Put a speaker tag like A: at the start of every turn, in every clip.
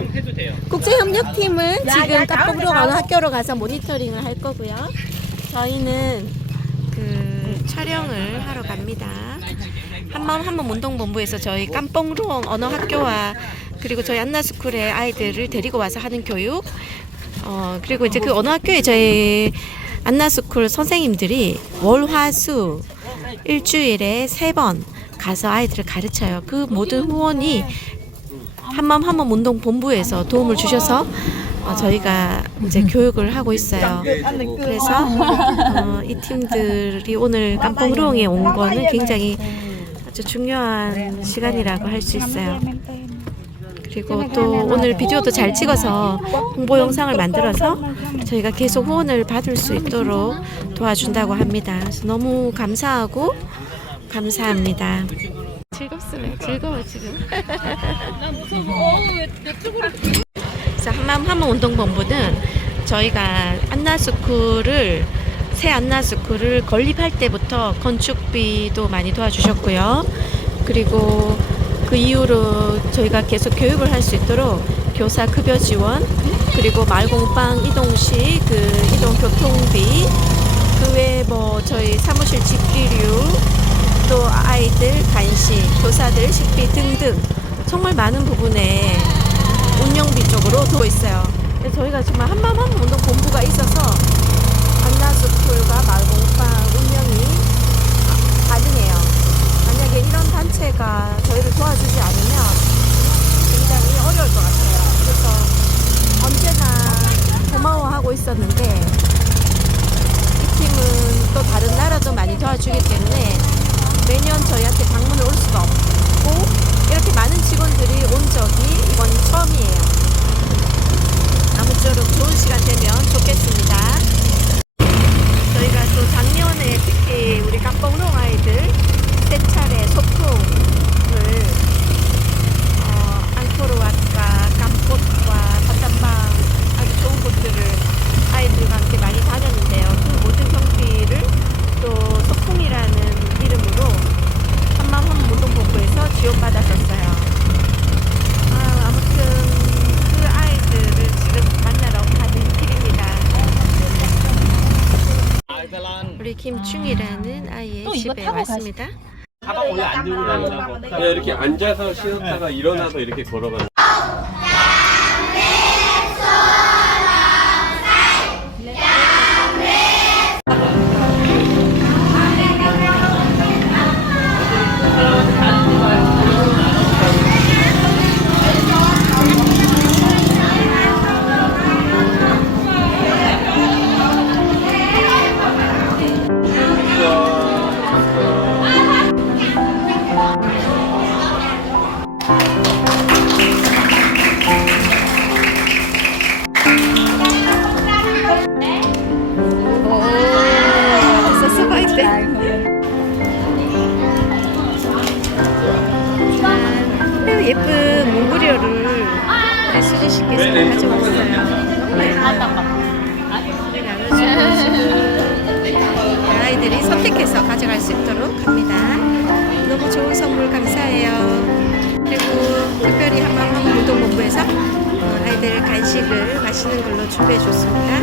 A: 촬영 해도 돼요.
B: 국제협력팀은 지금 깜뽕으로 가는 학교로 가서 모니터링을 할 거고요. 저희는 그 촬영을 하러 갑니다. 한마음 한몸 운동본부에서 저희 깜뽕루엉 언어학교와 그리고 저희 안나스쿨의 아이들을 데리고 와서 하는 교육 어 그리고 이제 그 언어학교에 저희 안나스쿨 선생님들이 월화수 일주일에 세 번 가서 아이들을 가르쳐요. 그 모든 후원이 한마음 한몸 운동 본부에서 도움을 주셔서 어, 저희가 이제 교육을 하고 있어요. 그래서 어, 이 팀들이 오늘 깜뽕루엉에 온 거는 굉장히 아주 중요한 시간이라고 할 수 있어요. 그리고 또 오늘 비디오도 잘 찍어서 홍보 영상을 만들어서 저희가 계속 후원을 받을 수 있도록 도와준다고 합니다. 그래서 너무 감사하고 감사합니다. 즐겁습니다. 즐거워 지금. 그래서 한마음 한몸 운동본부는 저희가 안나스쿨을 새 안나스쿨을 건립할 때부터 건축비도 많이 도와주셨고요. 그리고 그 이후로 저희가 계속 교육을 할 수 있도록 교사 급여 지원 그리고 말공방 이동 시 그 이동 교통비 그 외에 뭐 저희 사무실 집기류 또 아이들 간식 교사들 식비 등등 정말 많은 부분에 운영비 쪽으로 도 있어요. 저희가 정말 한마음 한몸 운동 본부가 있어서 안나스쿨과 말공방 운영이 가능해요. 만약에 이런 단체가 저희를 도와주지 않으면 굉장히 어려울 것 같아요. 그래서 언제나 고마워하고 있었는데 이 팀은 또 다른 나라도 많이 도와주기 때문에 매년 저희한테 방문을 올 수가 없고 이렇게 많은 직원들이 온 적이 이번 처음이에요. 아무쪼록 좋은 시간 되면 좋겠습니다. 저희가 또 작년에 특히 우리 깜뽕롱 아이들 세 차례 소풍을 어, 앙코르와트와 깜꽃과 바tam방 아주 좋은 곳들을 아이들과 함께 많이 다녔는데요. 그 모든 경비를 또 소풍이라는 이름으로 한마음 운동본부에서 지원받았었어요. 아, 아무튼 그 아이들을 지금 만나러 가는 길입니다.
A: 알벨란
B: 우리 김충이라는 아이의
C: 또 이거
B: 집에
C: 타고
B: 왔습니다.
A: 가방 원래 안 들고 다니냐고.
D: 그냥 이렇게 앉아서 쉬었다가 일어나서 이렇게 걸어가는
B: 오, 준비해 줬습니다.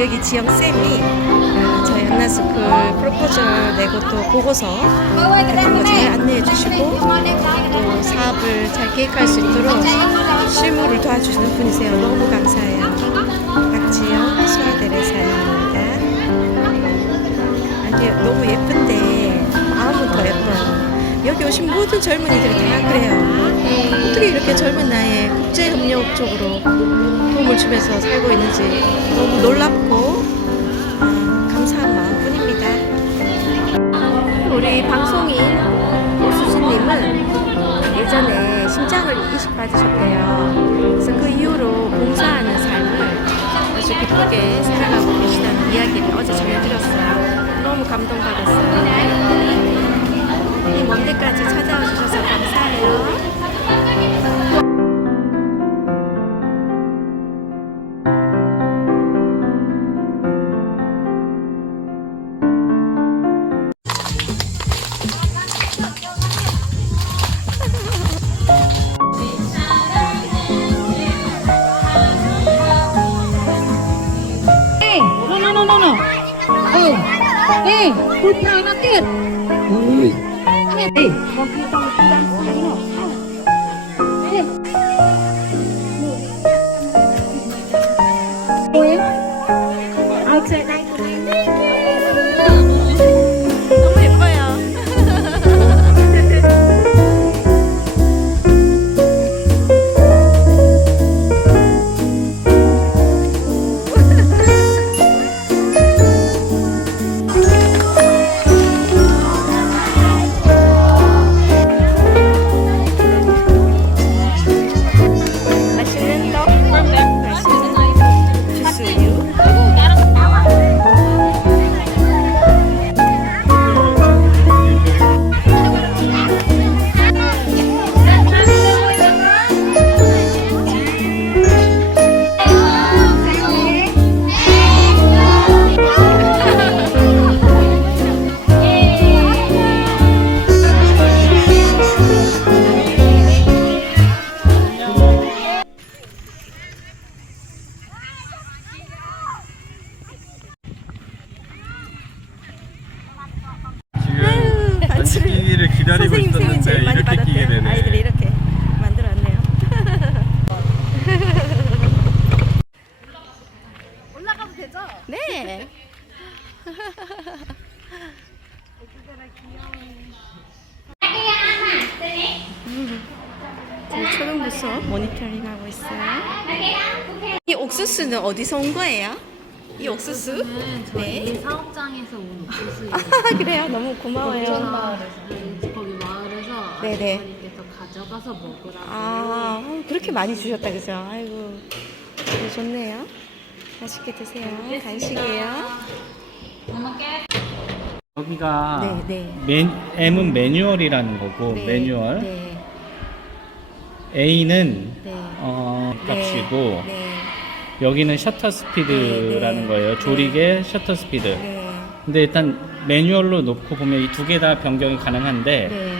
B: 여기 지영쌤이 어, 저희 안나스쿨 프로포절 내고 또 보고서 같은 거 잘 안내해 주시고 또 사업을 잘 계획할 수 있도록 실무를 도와주시는 분이세요. 너무 감사해요. 여기 오신 모든 젊은이들이 다 그래요. 어떻게 이렇게 젊은 나이에 국제협력 쪽으로 도움을 주면서 살고 있는지 너무 놀랍고 아, 감사한 마음뿐입니다. 우리 방송인 오수진님은 예전에 심장을 이식 받으셨대요. 그래서 그 이후로 봉사하는 삶을 아주 기쁘게 살아가고 계시다는 이야기를 어제 전해드렸어요. 너무 감동받았어요. คุณพามาเกิดเฮ้
D: ยเฮ้ย 기다리고
B: 선생님 생일
D: 있었는데
B: 제일 많이
D: 이렇게 끼게
B: 받았대요.
D: 되네.
B: 아이들이 이렇게 만들었네요. 올라가도 되죠? 네. 제 초등 부서 모니터링 하고 있어요. 이 옥수수는 어디서 온 거예요? 이 옥수수?
E: 저희
B: 네.
E: 사업장에서 온 옥수수예요.
B: 아, 그래요. 너무 고마워요. 네네.
E: 아주머니께서 가져가서 먹으라고.
B: 아, 어, 그렇게 많이 주셨다 그죠? 아이고, 너무 좋네요. 맛있게 드세요. 간식이에요.
A: 여기가
B: 네, 네.
A: 맨, M은 매뉴얼이라는 거고
B: 네,
A: 매뉴얼
B: 네,
A: A는
B: 네.
A: 어,
B: 네,
A: 값이고
B: 네,
A: 여기는 셔터 스피드라는
B: 네, 네.
A: 거예요 조리개 셔터 스피드
B: 네,
A: 근데 일단 매뉴얼로 놓고 보면 이 두 개 다 변경이 가능한데
B: 네.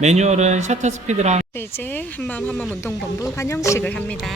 A: 매뉴얼은 셔터 스피드랑
B: 이제 한마음 한마음 운동본부 환영식을 합니다.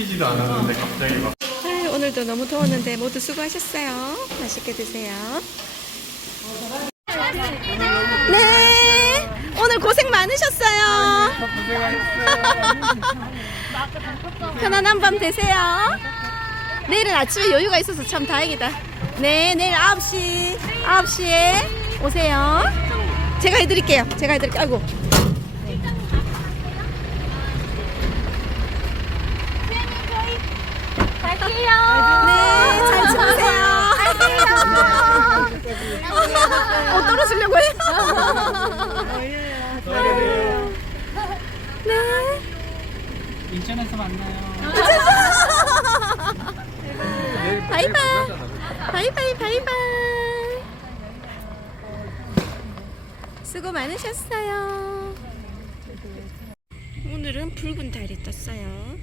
D: 시키지도 않았는데 갑자기 막
B: 아유, 오늘도 너무 더웠는데 모두 수고하셨어요. 맛있게 드세요. 네, 오늘 고생 많으셨어요. 편안한 밤 되세요. 내일은 아침에 여유가 있어서 참 다행이다. 네, 내일 9시, 9시에 오세요. 제가 해드릴게요. 제가 해드릴게요. 아이고. 어, 떨어지려고 해요. 네.
A: 인천에서 만나요
B: 바이바이. 바이바이, 바이바이. 수고 많으셨어요. 오늘은 붉은 달이 떴어요.